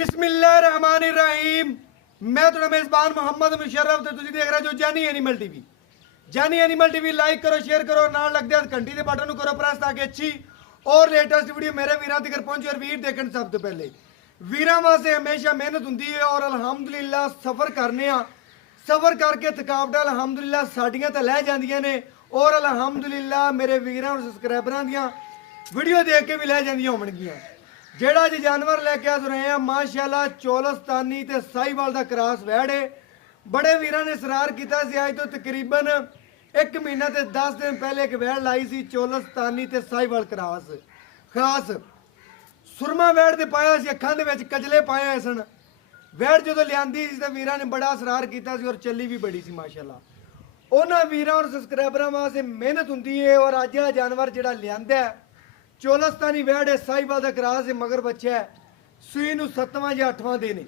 बिस्मिल्लाहिर्रहमानिर्रहीम। मैं थोड़ा मेजबान मोहम्मद मुशर्रफ ते तुसी देख रहे जो जानी एनिमल टीवी। जानी एनिमल टीवी लाइक करो, शेयर करो, नाल लग दे घंटी के बटन करो प्रेस ताकि अच्छी और लेटेस्ट वीडियो मेरे वीरां तक पहुंचे। और वीर देखने सब तो पहले वीरां वास्ते हमेशा मेहनत हुंदी है और अलहमदुलिल्लाह सफर करने आ, सफर करके थकावट अलहमदुलिल्लाह साडियां ते लै जांदियां ने और अलहमदुलिल्लाह मेरे वीरां और सबसक्राइबरां दियां वीडियो देख के भी लै जांदियां होणगियां। जेड़ा जी जानवर लैके आ रहे हैं माशाल्लाह चौलस्तानी ते साहिवाल दा क्रॉस वैड़ है। बड़े वीरां ने सरार किया सी अज तो तकरीबन 1 महीना ते 10 दिन पहले एक वैड़ लाई सी चौलस्तानी ते साहिवाल क्रॉस खास सुरमा वैड़ ते पाया सी, अखां दे विच कजले पाए सन। वैड़ जो लियांदी सी ते वीरां ने बड़ा सरार किया सी और चली भी बड़ी सी माशाल्लाह। उन्हां वीरां और सबसक्राइबरां वास्ते मेहनत हुंदी है और अज दा जानवर जेड़ा लियांदा है चौलस्तानी वैड़ है साहिवाल दा क्रॉस है, मगर बच्चा है सूई नूं 7वां या 8वां दिन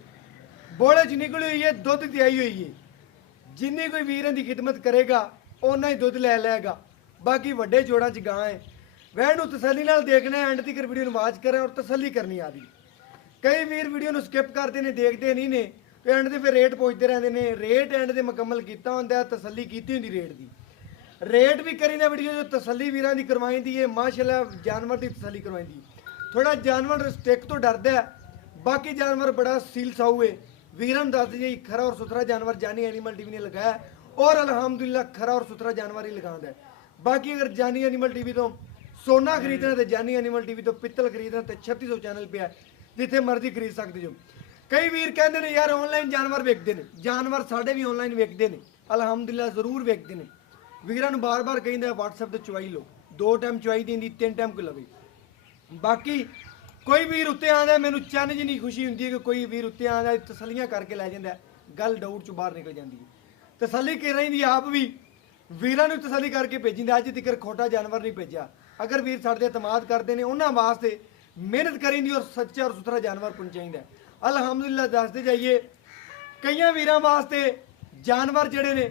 बोले च निकली हुई है, दुध दी आई हुई है। जिन्नी कोई वीर की खिदमत करेगा उन्ना ही दुध लै लेगा। बाकी वड्डे जोड़ां च गां है। वैड़ नूं तसल्ली नाल देखना है, एंड तक वीडियो नूं वाच करें और तसल्ली करनी आ रही। कई वीर वीडियो नूं स्किप करते हैं, देखते नहीं ने तो एंड ते फिर रेट पुछते रहते हैं। रेट एंड ते मुकम्मल किया हुंदा, तसल्ली कीती हुंदी रेट की। रेट भी करी ना वीडियो जो तसल्ली वीरां दी करवाई दी है माशाल्लाह, जानवर की तसल्ली करवाई दी। थोड़ा जानवर स्टिक तो डरदा है, बाकी जानवर बड़ा सील साऊ है। वीरां दस जी खरा और सुथरा जानवर जानी एनिमल टीवी ने लगाया और अल्हम्दुलिल्लाह खरा और सुथरा जानवर ही लगांदा है। बाकी अगर जानी एनिमल टीवी तो सोना खरीदना तो जानी एनिमल टीवी तो पित्तल खरीदना तो 3600 चैनल पे है, जिथे मर्जी खरीद सकते हो। कई वीर कहते हैं यार ऑनलाइन जानवर वेचते हैं, जानवर साढ़े भी ऑनलाइन वेचते हैं, अल्हम्दुलिल्लाह जरूर वेचते हैं। वीरां बार बार कहिंदा व्हाट्सएप ते चवाई लो, 2 टाइम चवाई दी 3 टाइम को लवे। बाकी कोई वीर उत्ते आंदा मैनू चन्न जी नहीं खुशी हुंदी है कि कोई वीर उत्ते आंदा तसल्लियां करके लै जांदा, गल डाउट चों बाहर निकल जाती है। तसल्ली कर रही दी आप भी वीरां नूं तसल्ली करके भेजिंदा, अज तक खोटा जानवर नहीं भेजा। अगर वीर साडे एतमाद करते हैं उन्हां वास्ते मेहनत करेंदी और सच्चा और सुथरा जानवर पहुंचाइंदा। अल्हम्दुलिल्लाह दसदे जाइए कईयां वीरां वास्ते जानवर जिहड़े ने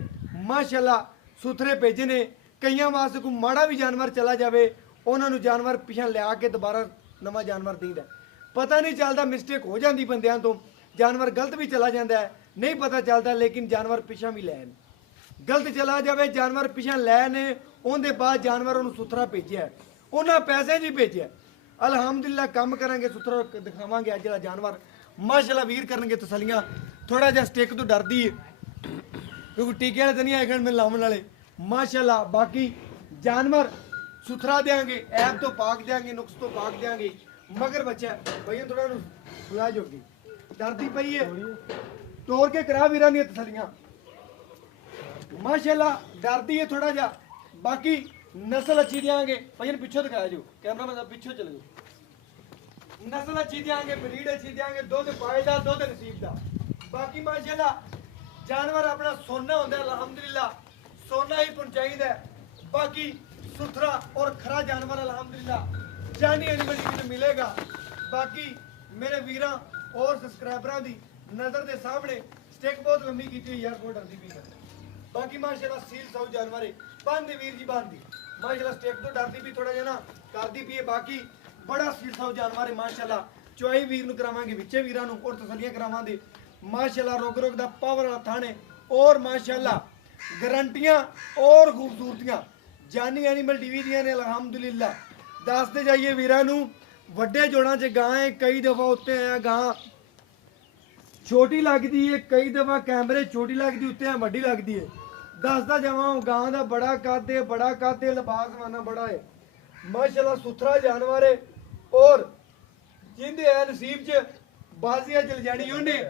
माशाल्लाह सुथरे भेजे ने, कईयां वास्ते कोई माड़ा भी जानवर चला जाए उन्होंने जानवर पिछा लिया के दोबारा नवा जानवर दीदा। पता नहीं चलता, मिस्टेक हो जाती बंदियां तो, जानवर गलत भी चला जाता है नहीं पता चलता, लेकिन जानवर पिछा भी लैन गलत चला जाए जानवर पिछा लैने उनके बाद जानवर उन्होंने सुथरा भेजा, उन्होंने पैसे जी भेजा। अल्हम्दुलिल्लाह काम करांगे सुथरा दिखावांगे। अज जानवर माशाल्लाह वीर करनगे तसलियां। थोड़ा जिहा स्टिक तो डरदी है क्योंकि टीके वाले तो नहीं आए मैं लावन वाले माशाल्लाह। बाकी जानवर सुथरा देंगे, ऐप तो पाक देंगे, नुक्स तो पाक देंगे। मगर बच्चा भैया थोड़ा खुला जोगी डरती पई है, तोड़ के करा वीरां दी तसलियां माशाल्लाह। डरती है थोड़ा जा, बाकी नस्ल अच्छी देंगे। भैया पिछों दिखाया जो कैमरा मैन पिछों चले जाओ। नस्ल अच्छी देंगे, ब्रीड अच्छी देंगे, दुध पाएदा दुध नसीब दा। बाकी माशाल्लाह जानवर अपना सोना होंदा है, अल्हम्दुलिल्लाह सोना ही पहुंचाईदा है। बाकी सुथरा और खरा जानवर अल्हम्दुलिल्लाह जानी एनिमल टीवी में मिलेगा। बाकी मेरे वीरां और सब्सक्राइबरां दी नज़र के सामने स्टिक बहुत लंबी की हुई यार, बहुत डरती पई है। बाकी माशाल्लाह सील साऊ जानवर है, बांधी वीर जी बांधी माशाल्लाह। स्टिक तो डरती भी थोड़ा जना करती पई है, बाकी बड़ा सील साऊ जानवर है माशाल्लाह। चुआई वीर नूं करावांगे विचे वीरां नूं और तसलियां करावांगे माशाल्लाह। रोग रोग दा पावर वाला थाने और माशाल्लाह गारंटियां और खूबसूरतियां जानी एनिमल टीवी दियां ने अल्हम्दुलिल्लाह। दसते जाइए वीरां नूं वड्डे जोड़ां च गां है, कई दफ़ा उत्ते आया गां छोटी लगती है, कई दफ़ा कैमरे छोटी लगती उत्ते आ वड्डी लगती है। दसदा जावां गां दा बड़ा कद है, बड़ा कद है, लिबास माना बड़ा है माशाल्लाह। सुथरा जानवर है और जिंदे है नसीब च बाजियां चल जानी उन्हें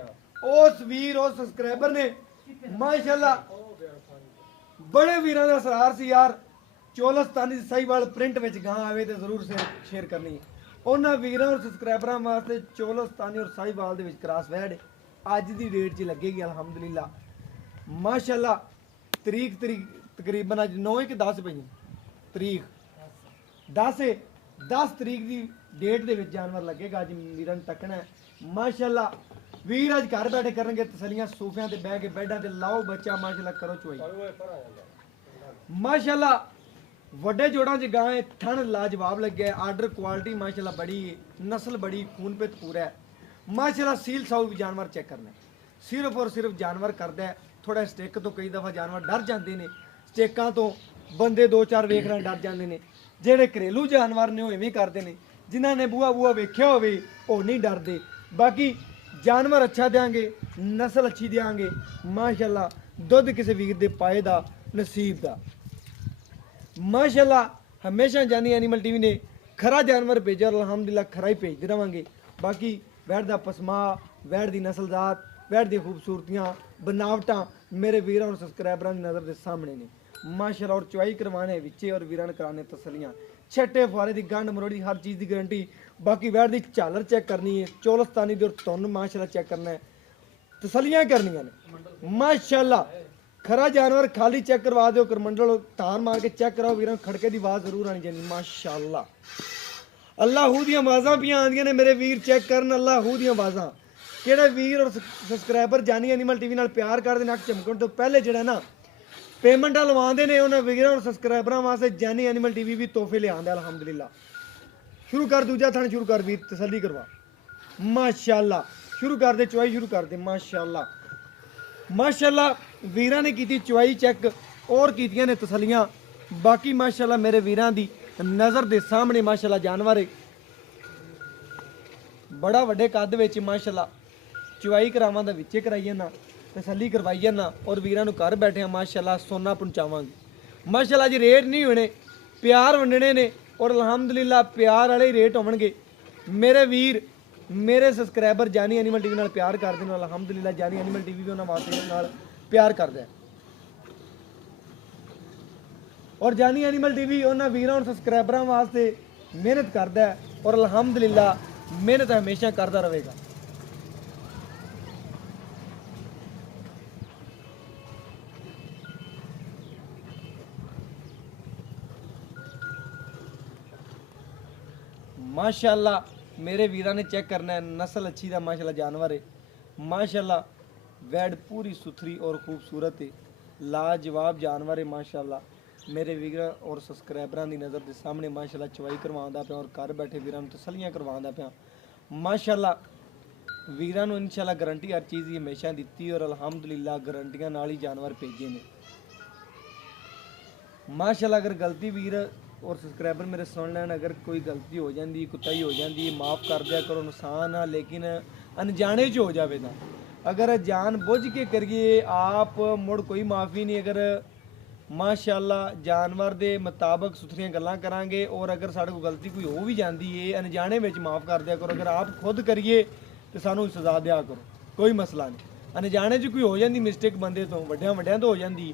उस वीर और सब्सक्राइबर ने माशाल्लाह। बड़े वीरां दा सरार सी यार, चौलस्तानी साहिवाल प्रिंट विच गां आवे तो जरूर से शेयर करनी है। उन्हां वीरां और सब्सक्राइबरां वास्ते चौलस्तानी और साहिवाल दे विच क्रॉस वैड़ अज दी डेट च लगेगी अल्हम्दुलिल्लाह माशाल्लाह। तरीक तकरीबन अज 9 कि 10 पई तरीक 10 है, 10 तरीक की डेट के जानवर लगेगा। अज वीरां तकना है माशाल्लाह। वीर अज घर बैठे करनगे तसलियां, सोफियां ते बह के बेडां ते लाओ बच्चा माशाल्लाह करो चुआई माशाल्लाह। वड्डे जोड़ां च गां है, थन लाजवाब लगे, आर्डर क्वालिटी माशाल्लाह बड़ी, नस्ल बड़ी, खून पित पूरा है माशाल्लाह सील साऊ भी जानवर चेक करना है। सिर्फ और सिर्फ जानवर करता है थोड़ा स्टेक तो कई दफ़ा जानवर डर जाते हैं, स्टेकां तो बंदे दो चार वेख रहे डर जाते हैं। ਜਿਹੜੇ ਘਰੇਲੂ ਜਾਨਵਰ ਨੇ ਉਹ ਇਵੇਂ ਕਰਦੇ ਨੇ, ਜਿਨ੍ਹਾਂ ਨੇ ਬੂਆ ਵੇਖਿਆ ਹੋਵੇ ਉਹ ਨਹੀਂ ਡਰਦੇ। ਬਾਕੀ ਜਾਨਵਰ ਅੱਛਾ ਦਿਆਂਗੇ, ਨਸਲ ਅੱਛੀ ਦਿਆਂਗੇ, ਮਾਸ਼ਾਅੱਲਾ ਦੁੱਧ ਕਿਸੇ ਵੀਰ ਦੇ ਪਾਏ ਦਾ ਨਸੀਬ ਦਾ। ਮਾਸ਼ਾਅੱਲਾ ਹਮੇਸ਼ਾ ਜਾਨੀ ਐਨੀਮਲ ਟੀਵੀ ਨੇ ਖਰਾ ਜਾਨਵਰ ਭੇਜਿਆ, ਅਲਹਮਦੁਲਿਲਾ ਖਰਾ ਹੀ ਭੇਜਦੇ ਰਵਾਂਗੇ। ਬਾਕੀ ਵੈੜ ਦਾ ਪਸਮਾ, ਵੈੜ ਦੀ ਨਸਲਜ਼ਾਤ, ਵੈੜ ਦੀਆਂ ਖੂਬਸੂਰਤੀਆਂ, बनावटा मेरे वीर और सबसक्राइबर की नज़र के सामने ने माशाल्लाह। और चुवाई करवाने विचे और वीरान कराने तसलियाँ, छट्टे फुआरे की गंढ मरोड़ी हर चीज़ की गारंटी। बाकी वैर की झालर चेक करनी है, चौलस्तानी की और तुन माशाल्लाह चेक करना है, तसलियाँ करनियाँ ने माशाल्लाह। खरा जानवर खाली चेक करवा दो, करमंडल तान मार के चेक कराओ वीरान, खड़के की आवाज़ जरूर आनी चाहिए माशाल्लाह। अल्लाह दी आवाज़ां पियां आंदियां ने मेरे वीर चेक करन, अल्लाह दी आवाज़ां। किहड़े वीर और सबसक्राइबर जानी एनिमल टीवी नाल प्यार करदे ने, अख चमकण तो पहले जिहड़ा ना पेमेंटां लवांदे ने, उन्हां वीरां और सबसक्राइबरां वास्ते जानी एनिमल टीवी भी तोहफे लिआंदा अल्हम्दुलिल्लाह। शुरू कर दूजा थान शुरू कर वीर, तसल्ली करवा माशाल्लाह। शुरू कर दे चुवाई शुरू कर दे माशाल्लाह माशाल्लाह। वीरां ने कीती चुवाई चेक और कीतियां ने तसल्लियां। बाकी माशाल्लाह मेरे वीरां दी नज़र दे सामने माशाल्लाह जानवर है बड़ा वड्डे कद विच माशाल्लाह। चुवाई करावां दा विचे कराइए ना, तसल्ली करवाइए ना, और वीरां नूं घर बैठे माशाल्लाह सोना पहुंचावांगे माशाल्लाह। जी रेट नहीं होने, प्यार वंडने ने, और अल्हम्दुलिल्लाह प्यार वाले ही रेट होणगे। मेरे वीर मेरे सबसक्राइबर जानी एनिमल टीवी नाल प्यार करदे ने, अल्हम्दुलिल्लाह जानी एनिमल टीवी भी उन्हां वास्ते नाल प्यार करदा है। और जानी एनिमल टीवी उन्हां वीरां और सबसक्राइबरां वास्ते मेहनत करदा है, और अल्हम्दुलिल्लाह मेहनत हमेशा करता रहेगा। माशाल्लाह मेरे वीरा ने चेक करना है, नस्ल अच्छी था माशाल्लाह, जानवर है माशाल्लाह। वैड पूरी सुथरी और खूबसूरत है, लाजवाब जानवर है माशाल्लाह। मेरे वीरा और सबसक्राइबरां की नज़र के सामने माशाल्लाह चवाई करवांदा पिया, और घर बैठे वीरां नूं तसल्लियां करवांदा पिया माशाल्लाह। वीरां नूं इंशाल्लाह गारंटी हर चीज़ की हमेशा दी, और अल्हम्दुलिल्लाह गारंटियां नाल ही जानवर भेजे ने माशाल्लाह। अगर गलती वीर और सबसक्राइबर मेरे सुन लैन, अगर कोई गलती हो जाती, कुताही हो जाती, माफ़ कर दिया करो, नुकसान आ, लेकिन अनजाने च हो जाए ना। अगर जान बुझ के करिए आप मुड़ कोई माफ़ी नहीं। अगर माशाल्लाह जानवर के मुताबिक सुथरियां गल्लां करांगे, और अगर साढ़े को गलती कोई हो भी जाती है अनजाने में माफ़ कर दिया करो। अगर आप खुद करिए तो सानू सजा दिया करो, कोई मसला नहीं। अनजाने च कोई हो जाती मिस्टेक बंदे तो वड्डियां तो हो जाती,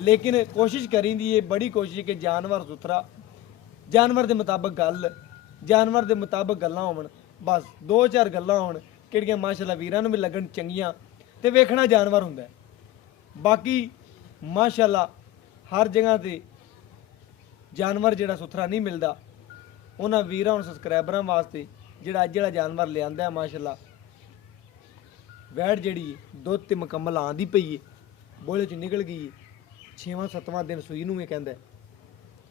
लेकिन कोशिश करी दी है, बड़ी कोशिश है कि जानवर सुथरा, जानवर के मुताबिक गल, जानवर के मुताबिक गल्लां होवन, बस दो चार गल्लां होण किहड़ियां माशाल्लाह वीरां नूं भी लगन चंगियां, ते वेखना जानवर हुंदा है। बाकी माशाल्लाह हर जगह ते जानवर जिहड़ा सुथरा नहीं मिलता, उन्हां वीरां और सबसक्राइबरां वास्ते जिहड़ा अज जिहड़ा जानवर लिआंदा है माशाल्लाह, वैड़ जिहड़ी दुध ते मुकम्मल आंदी पई है, बोले च निकल गई है, 6वां 7वां दिन सूई नूं कहंदा है।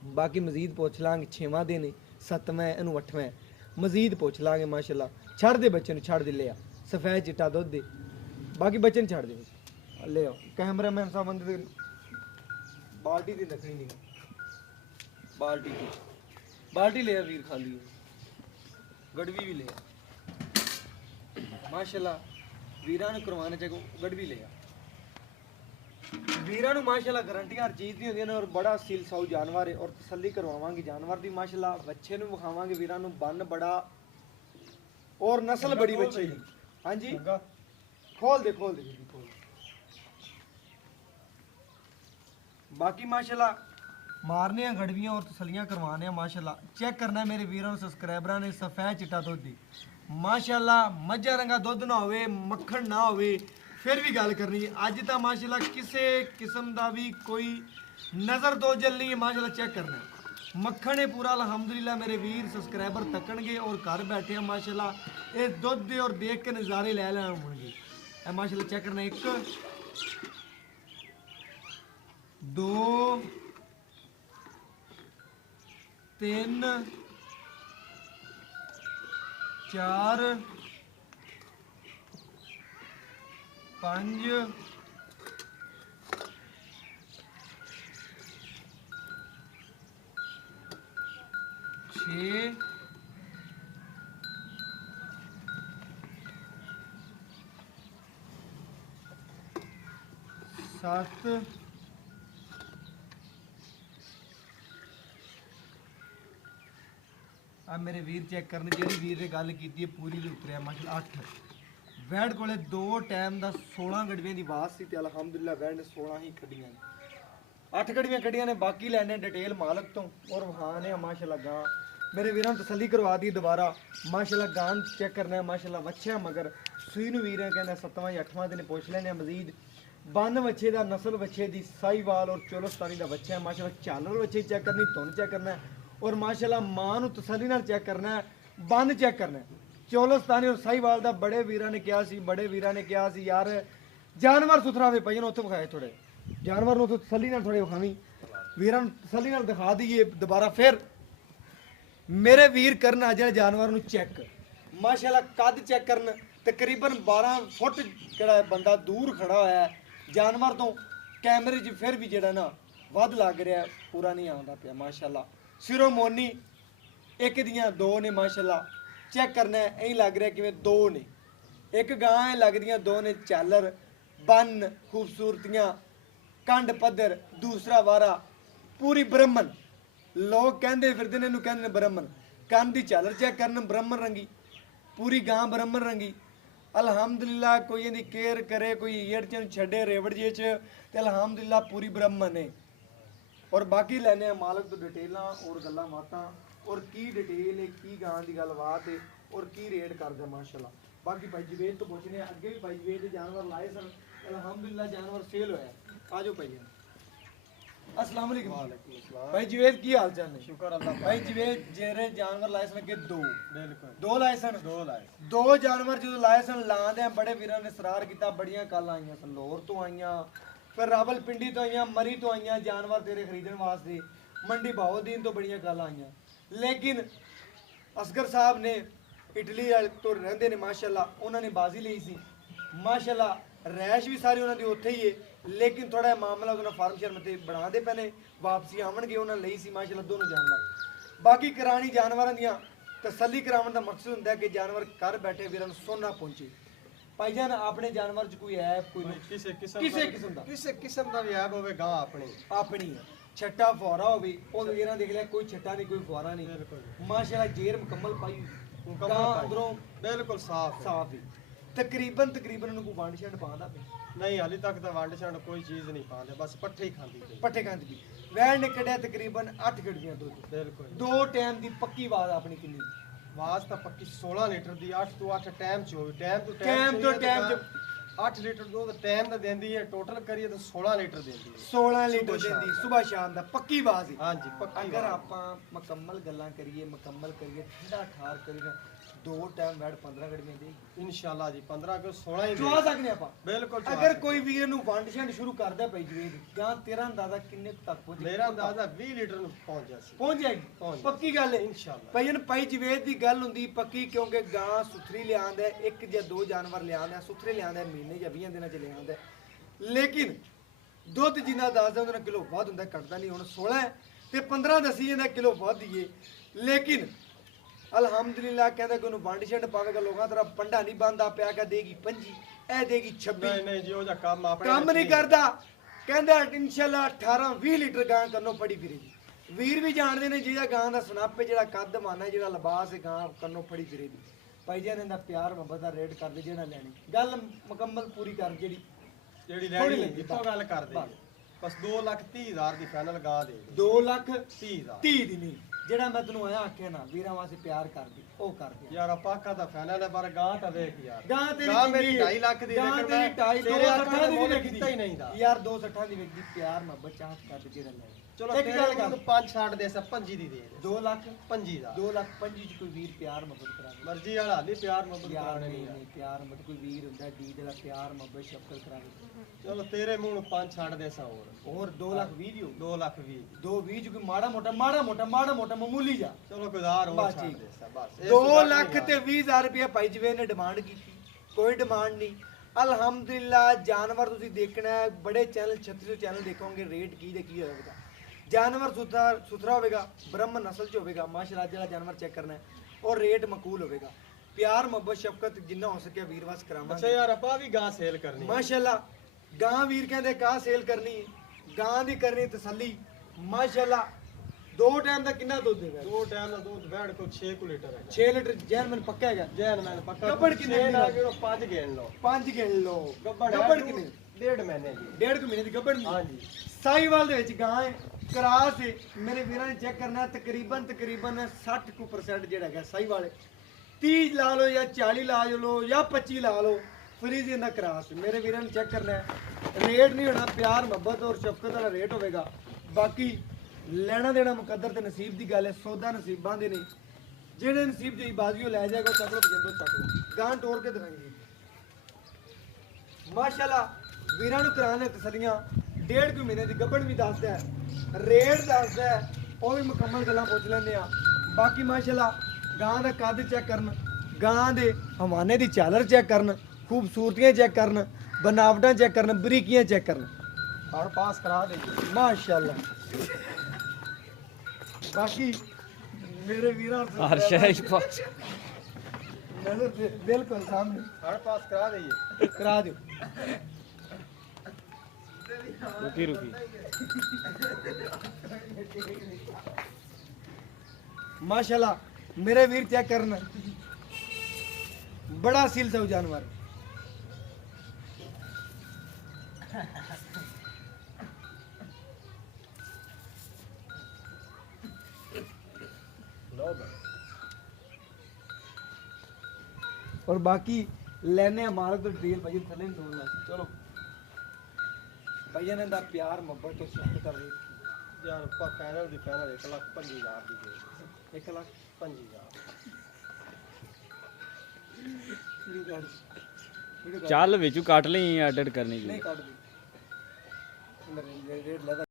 बाकी मजीद पुछ लांगे 6वां दिन 7वां इनू 8वां मजीद पुछ लांगे माशाल्लाह। छड़ दे बच्चे नूं छड़ दे लिया, सफेद चिट्टा दुध दे, बाकी बच्चे नूं छड़ दे ले आओ। कैमरामैन साहब बंदे बाल्टी दी रखनी नहीं, बाल्टी ले वीर खाली गड़वी भी ले माशाल्लाह। वीरां नूं करवाने चाहिए गड़वी ले वीरां नूं माशाल्लाह गारंटियां हर चीज़ दी होंदियां ने, और बड़ा सील साऊ जानवर है, और तसल्ली करवावांगे जानवर दी माशाल्लाह। बच्चे नूं विखावांगे वीरां नूं, बन बड़ा और नस्ल बड़ी बच्ची। हाँ जी खोल दे बाकी माशाल्लाह मारने गड़वियां और तसलियां करवाने माशाल्लाह। चेक करना है मेरे वीरों सबसक्राइबरां ने, सफेद चिट्टा दुध दी माशाल्लाह। मज्झा रंगा दुध ना होवे, मक्खन ना होवे, फिर भी गल करनी है। अज तो माशाल्लाह किसी किस्म का भी कोई नज़र तो जल नहीं है माशाल्लाह। चेक करना है मक्खन है पूरा अल्हम्दुलिल्लाह। मेरे वीर सबसक्राइबर तकणगे और घर बैठे हैं माशाल्लाह, ये दुध दे और देख के नज़ारे ले लेने होंगे माशाल्लाह। चेक करना 1 2 3 4 5 6 7 ਆ ਮੇਰੇ ਵੀਰ ਚੈੱਕ ਕਰਨ ਜਿਹੜੀ ਵੀਰ ਨੇ ਗੱਲ ਕੀਤੀ ਹੈ ਪੂਰੀ ਦੇ ਉਤਰਿਆ ਮਾਸ਼ਾਅੱਲਾ 8 ਵੈਡ ਕੋਲੇ 2 ਟਾਈਮ ਦਾ 16 ਗੜਵੀਆਂ ਦੀ ਆਵਾਜ਼ ਸੀ ਤੇ ਅਲਹਮਦੁਲਿਲਾ ਵੈਡ ਨੇ 16 ਹੀ ਕੱਢੀਆਂ ਨੇ 8 ਗੜਵੀਆਂ ਕੱਢੀਆਂ ਨੇ ਬਾਕੀ ਲੈਣੇ ਡਿਟੇਲ ਮਾਲਕ ਤੋਂ ਔਰ ਵਹਾਨੇ ਆ ਮਾਸ਼ਾਅੱਲਾ ਗਾਂ ਮੇਰੇ ਵੀਰਾਂ ਨੂੰ ਤਸੱਲੀ ਕਰਵਾ ਦੀ ਦੁਬਾਰਾ ਮਾਸ਼ਾਅੱਲਾ ਗਾਂ ਚੈੱਕ ਕਰਨਾ ਹੈ ਮਾਸ਼ਾਅੱਲਾ ਵੱਛਿਆ ਮਗਰ ਸੂਈ ਨੂੰ ਵੀਰਾਂ ਕਹਿੰਦਾ 7ਵਾਂ ਜਾਂ 8ਵਾਂ ਦਿਨ ਪੁੱਛ ਲੈਣੇ ਆ ਮਜ਼ੀਦ ਬੰਨ ਵੱਛੇ ਦਾ ਨਸਲ ਵੱਛੇ ਦੀ ਸਾਈਵਾਲ ਔਰ ਚੋਲਸਤਾਨੀ ਦਾ ਵੱਛਾ ਹੈ ਮਾਸ਼ਾਅੱਲਾ ਚਾਲਰ ਵੱਛੇ ਚੈੱਕ ਕਰਨੀ ਧੁੰਨ ਚੈੱਕ ਕਰਨਾ ਹੈ ਔਰ ਮਾਸ਼ਾਅੱਲਾ ਮਾਂ ਨੂੰ ਤਸੱਲੀ ਨਾਲ ਚੈੱਕ ਕਰਨਾ ਹੈ ਬੰਨ ਚੈੱਕ ਕਰਨਾ ਹੈ ਚੋਲਸਤਾਨੀ ਔਰ ਸਾਈਵਾਲ ਦਾ ਬੜੇ ਵੀਰਾਂ ਨੇ ਕਿਹਾ ਸੀ ਯਾਰ ਜਾਨਵਰ ਸੁਥਰਾ ਵੇ ਪਈਆਂ ਉੱਥੇ ਵਿਖਾਏ ਥੋੜੇ ਜਾਨਵਰ ਨੂੰ ਤਸੱਲੀ ਨਾਲ ਥੋੜੇ ਵਿਖਾਵੀਂ ਵੀਰਾਂ ਨੂੰ ਤਸੱਲੀ ਨਾਲ ਦਿਖਾ ਦਈਏ ਦੁਬਾਰਾ ਫਿਰ ਮੇਰੇ ਵੀਰ ਕਰਨ ਆ ਜਿਹੜੇ ਜਾਨਵਰ ਨੂੰ ਚੈੱਕ ਮਾਸ਼ਾਅੱਲਾ ਕੱਦ ਚੈੱਕ ਕਰਨ ਤਕਰੀਬਨ 12 ਫੁੱਟ ਜਿਹੜਾ ਬੰਦਾ ਦੂਰ ਖੜਾ ਹੋਇਆ ਹੈ ਜਾਨਵਰ ਤੋਂ ਕੈਮਰੇ 'ਚ ਫਿਰ ਵੀ ਜਿਹੜਾ ਨਾ ਵੱਧ ਲੱਗ ਰਿਹਾ ਪੂਰਾ ਨਹੀਂ ਆਉਂਦਾ ਪਿਆ ਮਾਸ਼ਾਅੱਲਾ ਸਿਰੋਮੋਨੀ ਇੱਕ ਦੀਆਂ 2 ਨੇ ਮਾਸ਼ਾਅੱਲਾ ਚੈੱਕ ਕਰਨਾ ਐਂ ਲੱਗ ਰਿਹਾ ਕਿਵੇਂ 2 ਨੇ ਇੱਕ ਗਾਂ ਐ ਲੱਗਦੀਆਂ 2 ਨੇ ਚਾਲਰ ਬੰਨ ਖੂਬਸੂਰਤੀਆਂ ਕੰਡ ਪੱਧਰ ਦੂਸਰਾ ਵਾਰਾ ਪੂਰੀ ਬ੍ਰਹਮਨ ਲੋਕ ਕਹਿੰਦੇ ਫਿਰਦੇ ਨੇ ਇਹਨੂੰ ਕਹਿੰਦੇ ਨੇ ਬ੍ਰਹਮਨ ਕੰਨ ਦੀ ਚਾਲਰ ਚੈੱਕ ਕਰਨ ਬ੍ਰਹਮਨ ਰੰਗੀ ਪੂਰੀ ਗਾਂ ਬ੍ਰਹਮਨ ਰੰਗੀ ਅਲਹਮਦੁਲਿਲਾ ਕੋਈ ਇਹਦੀ ਕੇਅਰ ਕਰੇ ਕੋਈ ਈੜ ਚ ਛੱਡੇ ਰੇਵੜ ਜੇ ਚ ਤੇ ਅਲਹਮਦੁਲਿਲਾ ਪੂਰੀ ਬ੍ਰਹਮਨ ਹੈ ਔਰ ਬਾਕੀ ਲੈਣੇ ਆ ਮਾਲਕ ਤੋਂ ਡਿਟੇਲਾਂ ਔਰ ਗੱਲਾਂ ਬਾਤਾਂ ਔਰ ਕੀ ਡਿਟੇਲ ਹੈ ਕੀ ਗਾਂ ਦੀ ਗੱਲਬਾਤ ਹੈ ਔਰ ਕੀ ਰੇਟ ਕਰਦਾ ਮਾਸ਼ਾਅੱਲਾ ਬਾਕੀ ਭਾਈ ਜਵੇਦ ਤੋਂ ਪੁੱਛਨੇ ਅੱਗੇ ਵੀ ਭਾਈ ਜਵੇਦ ਦੇ ਜਾਨਵਰ ਲਾਏ ਸਨ ਅਲਹਮਦੁਲਿਲਾ ਜਾਨਵਰ ਸੇਲ ਹੋਇਆ ਆਜੋ ਭਾਈ अस्सलाम वालेकुम वालेकुम अस्सलाम भाई जवेद की हाल चाल है शुक्र अल्लाह भाई जवेद जेरे जानवर लाइसन के 2 बिल्कुल 2 लाइसन 2 जानवर जो लाइसन लांदे बड़े वीरां ने सरार कीता बड़ियां कल आईयां सन लाहौर तो आईयां फिर रावलपिंडी तो आईयां मरी तो आईयां जानवर तेरे खरीदने वास्ते मंडी भावोदीन तो बड़ियां कल आईयां लेकिन असगर साहब ने इटली तो रहंदे ने माशाअल्लाह उन्होंने बाजी ली सी माशाअल्लाह रैश भी सारी उन्होंने उत्थे ही है लेकिन थोड़ा मामला उन्होंने फार्म शर्म ते बनाते पे ने वापसी आवणगे उन्होंने ਲਈ ਸੀ माशाअल्लाह दोनों जानवर बाकी करानी जानवरां ਦੀਆਂ ਤਸੱਲੀ ਕਰਾਉਣ ਦਾ ਮਕਸਦ ਹੁੰਦਾ ਹੈ ਕਿ ਜਾਨਵਰ ਘਰ ਬੈਠੇ ਵੀਰਾਂ ਨੂੰ ਸੋਨਾ ਪਹੁੰਚੇ ਭਾਈਜਾਨ ਆਪਣੇ ਜਾਨਵਰ 'ਚ ਕੋਈ ਐਪ ਕੋਈ ਕਿਸੇ ਕਿਸਮ ਦਾ ਵੀ ਐਪ ਹੋਵੇ ਗਾਂ ਆਪਣੀ ਹੈ ਛੱਟਾ ਫੁਆਰਾ ਹੋਵੇ ਉਹ ਵੀਰਾਂ ਦੇਖ ਲਿਆ ਕੋਈ ਛੱਟਾ ਨਹੀਂ ਕੋਈ ਫੁਆਰਾ ਨਹੀਂ ਮਾਸ਼ਾਅੱਲਾ ਜੇਰ ਮੁਕੰਮਲ ਪਾਈ ਗਾਂ ਅੰਦਰੋਂ ਬਿਲਕੁਲ ਸਾਫ਼ ਹੀ ਤਕਰੀਬਨ ਉਹਨੂੰ ਕੋਈ ਵੰਡ ਛੱਡ ਪਾਉਂਦਾ ਨਹੀਂ ਹਾਲੇ ਤੱਕ ਤਾਂ ਵੰਡ ਛੱਡ ਕੋਈ ਚੀਜ਼ ਨਹੀਂ ਪਾਉਂਦੇ ਬਸ ਪੱਠੇ ਖਾਂਦੀ ਪਈ ਵੈਣ ਨੇ ਕੱਢਿਆ ਤਕਰੀਬਨ 8 ਗੱਡੀਆਂ ਦੁੱਧ ਬਿਲਕੁਲ 2 ਟਾਈਮ ਦੀ ਪੱਕੀ ਆਵਾਜ਼ ਆਪਣੀ ਕਿੰਨੀ ਆਵਾਜ਼ ਤਾਂ ਪੱਕੀ 16 ਲੀਟਰ ਦੀ 8 ਤੋਂ 8 ਟਾਈਮ ਚ ਹੋਵੇ ਟਾਈਮ ਤੋਂ ਟਾਈਮ ਚ 8 ਲੀਟਰ ਦੁੱਧ ਟਾਈਮ ਦਾ ਦਿੰਦੀ ਹੈ ਟੋਟਲ ਕਰੀਏ ਤਾਂ 16 ਲੀਟਰ ਦਿੰਦੀ ਹੈ 16 ਲੀਟਰ ਦਿੰਦੀ ਸਵੇਰ ਸ਼ਾਮ ਦਾ ਪੱਕੀ ਆਵਾਜ਼ ਹੈ ਹਾਂਜੀ ਪੱਕੀ ਅਗਰ ਆਪਾਂ ਮੁਕੰਮਲ ਗੱਲਾਂ ਕਰੀਏ ਠੰਡਾ ਠਾਰ ਕਰੀਏ 2 ਟਾਈਮ ਵੈਡ 15 ਗੜੀਆਂ ਦੇ ਇਨਸ਼ਾਅੱਲਾ ਜੀ 15 ਕਿ 16 ਹੀ ਚਵਾ ਸਕਦੇ ਆਪਾਂ ਬਿਲਕੁਲ ਅਗਰ ਕੋਈ ਵੀਰ ਨੂੰ ਵੰਡ ਛੰਡ ਸ਼ੁਰੂ ਕਰਦਾ ਪਈ ਜਵੇਦ ਗਾਂ ਤੇਰਾ ਅੰਦਾਜ਼ਾ ਕਿੰਨੇ ਤੱਕ ਪਹੁੰਚੇ ਮੇਰਾ ਅੰਦਾਜ਼ਾ 20 ਲੀਟਰ ਨੂੰ ਪਹੁੰਚ ਜਾਏਗੀ ਪੱਕੀ ਗੱਲ ਹੈ ਇਨਸ਼ਾਅੱਲਾ ਭਾਈ ਜਵੇਦ ਦੀ ਗੱਲ ਹੁੰਦੀ ਪੱਕੀ ਕਿਉਂਕਿ ਗਾਂ ਸੁਥਰੀ ਲਿਆਂਦਾ ਇੱਕ ਜਾਂ 2 ਜਾਨਵਰ ਲਿਆਂਦਾ ਸੁਥਰੇ ਲਿਆਂਦਾ ਮਹੀਨੇ ਜਾਂ 20 ਦਿਨਾਂ ਚ ਲਿਆਂਦਾ ਲੇਕਿਨ ਦੁੱਧ ਜਿੰਨਾ ਦੱਸਦਾ ਉਹਨਾਂ ਕਿਲੋ ਵੱਧ ਹੁੰਦਾ ਕੱਟਦਾ ਨਹੀਂ ਹੁਣ 16 ਤੇ 15 ਦੱਸੀ ਜਾਂਦਾ ਕਿਲੋ ਵੱਧ ਦਈਏ ਲੇਕਿਨ ਅਲਹਮਦੁਲਿਲਾ ਕਹਿੰਦਾ ਕਿ ਉਹਨੂੰ ਵੰਡ ਛੰਡ ਪਾਵੇਗਾ ਲੋਕਾਂ ਤਰ੍ਹਾਂ ਪੰਡਾ ਨਹੀਂ ਬੰਦਾ ਪਿਆ ਕਿ ਦੇਗੀ 25 ਇਹ ਦੇਗੀ 26 ਨਹੀਂ ਜੀ ਉਹ ਦਾ ਕੰਮ ਆਪਣੇ ਕੰਮ ਨਹੀਂ ਕਰਦਾ ਕਹਿੰਦਾ ਇਨਸ਼ਾਅੱਲਾ 18 20 ਲੀਟਰ ਗਾਂ ਕਰਨੋਂ ਫੜੀ ਫਿਰੇਗੀ ਵੀਰ ਵੀ ਜਾਣਦੇ ਨੇ ਜਿਹੜਾ ਗਾਂ ਦਾ ਸਨੱਪ ਹੈ ਜਿਹੜਾ ਕੱਦ ਮਾਨਾ ਜਿਹੜਾ ਲਿਬਾਸ ਹੈ ਗਾਂ ਕਰਨੋਂ ਫੜੀ ਫਿਰੇਗੀ ਭਾਈ ਜਾਨ ਇਹਦਾ ਪਿਆਰ ਮੁਹੱਬਤ ਦਾ ਰੇਟ ਕਰਦੇ ਜਿਹੜਾ ਲੈਣੀ ਗੱਲ ਮੁਕੰਮਲ ਪੂਰੀ ਕਰ ਜਿਹੜੀ ਲੈਣੀ ਇੱਕੋ ਗੱਲ ਕਰਦੇ ਬਸ 2,30,000 ਦੀ ਫਾਈਨਲ ਗਾਂ ਦੇ 2,30,000 30 ਦੀ ਨਹੀਂ ਜਿਹੜਾ ਮੈਂ ਤੈਨੂੰ ਆਇਆ ਆਖਿਆ ਨਾ ਵੀਰਾਂ ਵਾਸਤੇ ਪਿਆਰ ਕਰਦੀ ਉਹ ਕਰਦੇ ਯਾਰ ਪਾਕਾ ਦਾ ਫਾਈਨਲ ਹੈ ਪਰ ਗਾਂ ਤਾਂ ਵੇਖ ਯਾਰ ਗਾਂ ਮੇਰੀ 2.5 ਲੱਖ ਦੀ ਗਾਂ ਤੇਰੀ 2.5 2,60 ਦੀ ਵੀ ਕੀਤਾ ਹੀ ਨਹੀਂ ਦਾ ਯਾਰ 2,60 ਦੀ ਵੇਖਦੀ ਪਿਆਰ ਮੁਹੱਬਤ ਚਾਹਤ ਕਰਦੇ ਜਿਹੜਾ ਲੈ ਚਲੋ ਇੱਕ ਗੱਲ ਕਰ 5 ਛੱਡ ਦੇ 25 ਦੀ ਦੇ 2,25,000 ਦਾ 2,25,000 ਚ ਕੋਈ ਵੀਰ ਪਿਆਰ ਮੁਹੱਬਤ ਕਰਾ ਮਰਜ਼ੀ ਵਾਲਾ ਨਹੀਂ ਪਿਆਰ ਮੁਹੱਬਤ ਕਰਾਣੇ ਨਹੀਂ ਪਿਆਰ ਮੁਹੱਬਤ ਕੋਈ ਵੀਰ ਹੁੰਦਾ ਡੀ ਦਾ ਪਿਆਰ ਮੁਹੱਬਤ ਸ਼ਫਕਤ ਕਰਾਵੇ ਚਲੋ ਤੇਰੇ ਮੂੰਹ ਨੂੰ 5 ਛੱਡ ਦੇ ਸਾ ਹੋਰ 2,20,000 ਦੀ 2,20,000 2,20,000 ਕੋਈ ਮਾੜਾ ਮੋਟਾ ਮਾਮੂਲੀ ਜਾ ਚਲੋ ਗੁਜ਼ਾਰ ਹੋ ਛੱਡ ਦੇ ਸਾ ਬਸ 2,20,000 ਰੁਪਏ ਭਾਈ ਜਵੇ ਨੇ ਡਿਮਾਂਡ ਕੀਤੀ ਕੋਈ ਡਿਮਾਂਡ ਨਹੀਂ ਅਲਹਮਦੁਲਿਲਾ ਜਾਨਵਰ ਤੁਸੀਂ ਦੇਖਣਾ ਹੈ, ਬੜੇ ਚੈਨਲ 3600 ਚੈਨਲ ਦੇਖੋਗੇ, ਰੇਟ ਕੀ ਦੇ ਕੀ ਹੋਵੇਗਾ। ਜਾਨਵਰ ਸੁਥਰਾ ਹੋਵੇਗਾ, ਬ੍ਰਹਮ ਨਸਲ ਚ ਹੋਵੇਗਾ, ਮਾਸ਼ਾਅੱਲਾ ਜਿਹੜਾ ਜਾਨਵਰ ਚੈੱਕ ਕਰਨਾ ਹੈ, ਔਰ ਰੇਟ ਮਕੂਲ ਹੋਵੇਗਾ। ਪਿਆਰ ਮੁਹੱਬਤ ਸ਼ਫਕਤ ਜਿੰਨਾ ਹੋ ਸਕੇ ਵੀਰ ਵਾਸ ਕਰਾਵਾਂਗੇ। ਅੱਛਾ ਯਾਰ ਆਪਾਂ ਵੀ ਗਾਂ ਸੇਲ ਕਰਨੀ ਮਾਸ਼ਾਅੱਲਾ ਗਾਂ ਵੀਰ ਕਹਿੰਦੇ ਕਾ ਸੇਲ ਕਰਨੀ ਹੈ, ਗਾਂ ਦੀ ਕਰਨੀ ਤਸੱਲੀ। ਮਾਸ਼ਾਅੱਲਾ 2 ਟਾਈਮ ਦਾ ਕਿੰਨਾ ਦੁੱਧ ਦੇਗਾ? 2 ਟਾਈਮ ਦਾ ਦੁੱਧ ਬੈਠ ਕੋ 6 ਲੀਟਰ ਹੈ। 6 ਲੀਟਰ ਜੈਨ ਮਨ ਪੱਕਾ ਹੈਗਾ। ਜੈਨ ਮੈਨ ਪੱਕਾ। ਗੱਬੜ ਕਿੰਨੇ ਦੀ ਨਾ ਕਿਹੜਾ 5 ਗੇਣ ਲਓ। 5 ਗਿਣ ਲਓ। ਗੱਬੜ ਕਿੰਨੇ? 1.5 ਮਹੀਨੇ ਦੀ। 1.5 ਮਹੀਨੇ ਦੀ ਗੱਬੜ। ਹਾਂਜੀ ਸਾਈਵਾਲ ਦੇ ਵਿੱਚ ਗਾਂ ਹੈ, ਕਰਾਸ ਹੈ। ਮੇਰੇ ਵੀਰਾਂ ਨੇ ਚੈੱਕ ਕਰਨਾ ਤਕਰੀਬਨ 60% ਜਿਹੜਾ ਹੈਗਾ ਸਾਈਵਾਲ 30 ਲਾ ਲਓ ਜਾਂ 40 ਲਾ ਲਓ ਜਾਂ 25 ਲਾ ਲਓ, ਫਰੀਜ਼ੀਅਨ ਦਾ ਕਰਾਸ। ਮੇਰੇ ਵੀਰਾਂ ਨੇ ਚੈੱਕ ਕਰਨਾ ਹੈ, ਰੇਟ ਨਹੀਂ ਹੋਣਾ, ਪਿਆਰ ਮੁਹੱਬਤ ਔਰ ਸ਼ਫਕਤ ਵਾਲਾ ਰੇਟ ਹੋਵੇਗਾ। ਬਾਕੀ ਲੈਣਾ ਦੇਣਾ ਮੁਕੱਦਰ ਤੇ ਨਸੀਬ ਦੀ ਗੱਲ ਹੈ, ਸੌਦਾ ਨਸੀਬਾਂ ਦੇ ਨੇ। ਜਿਹੜੇ ਨਸੀਬ ਜਈ ਬਾਜ਼ੀਓ ਲੈ ਜਾਏਗਾ ਚੱਕ ਲੋ ਬਜੰਦੋ ਚੱਕ ਲੋ। ਗਾਂ ਤੋੜ ਕੇ ਦਿਖਾएंगे। ਮਾਸ਼ਾਅੱਲਾ ਵੀਰਾਂ ਨੂੰ ਕਰਾਣੇ ਤਸੱਲੀਆਂ। 1.5 ਮਹੀਨੇ ਦੀ ਗੱਭਣ ਵੀ ਦੱਸਦਾ ਹੈ, ਰੇਟ ਦੱਸਦਾ ਹੈ, ਉਹ ਵੀ ਮੁਕੰਮਲ ਗੱਲਾਂ ਪੁੱਛ ਲੈਂਦੇ ਆ। ਬਾਕੀ ਮਾਸ਼ਾਅੱਲਾ ਗਾਂ ਦਾ ਕੱਦ ਚੈੱਕ ਕਰਨ, ਗਾਂ ਦੇ ਹਵਾਨੇ ਦੀ ਝਾਲਰ ਚੈੱਕ ਕਰਨ, ਖੂਬਸੂਰਤੀਆਂ ਚੈੱਕ ਕਰਨ, ਬਨਾਵਟਾਂ ਚੈੱਕ ਕਰਨ, ਬਰੀਕੀਆਂ ਚੈੱਕ ਕਰਨ। ਹਰ ਪਾਸ ਕਰਾ ਦੇ ਮਾਸ਼ਾਅੱਲਾ ਬਾਕੀ ਮੇਰੇ ਵੀਰਾਂ ਹਰਸ਼ਾਈ ਪਾਸ ਬਿਲਕੁਲ ਸਾਹਮਣੇ ਹਰ ਪਾਸ ਕਰਾ ਦੇਈਏ। ਕਰਾ ਦਿਓ। ਰੁਕੀ ਰੁਕੀ माशाल्लाह मेरे वीर चेक करना, बड़ा सील से जानवर। और बाकी लेने हमारे तो डिटेल भाई थले नहीं छोड़ना। चलो भैया ने दा प्यार मोहब्बत तो सब कर रही ਯਾਰ ਆਪਾਂ ਫਾਈਨਲ ਦੀ ਫਾਈਨਲ 1,50,000 ਦੀ ਦੇ 1,50,000 ਚੱਲ ਵਿੱਚੋਂ ਕੱਟ ਲਈ ਐਡਿਟ ਕਰਨੀ नहीं काट दी रेट लगा।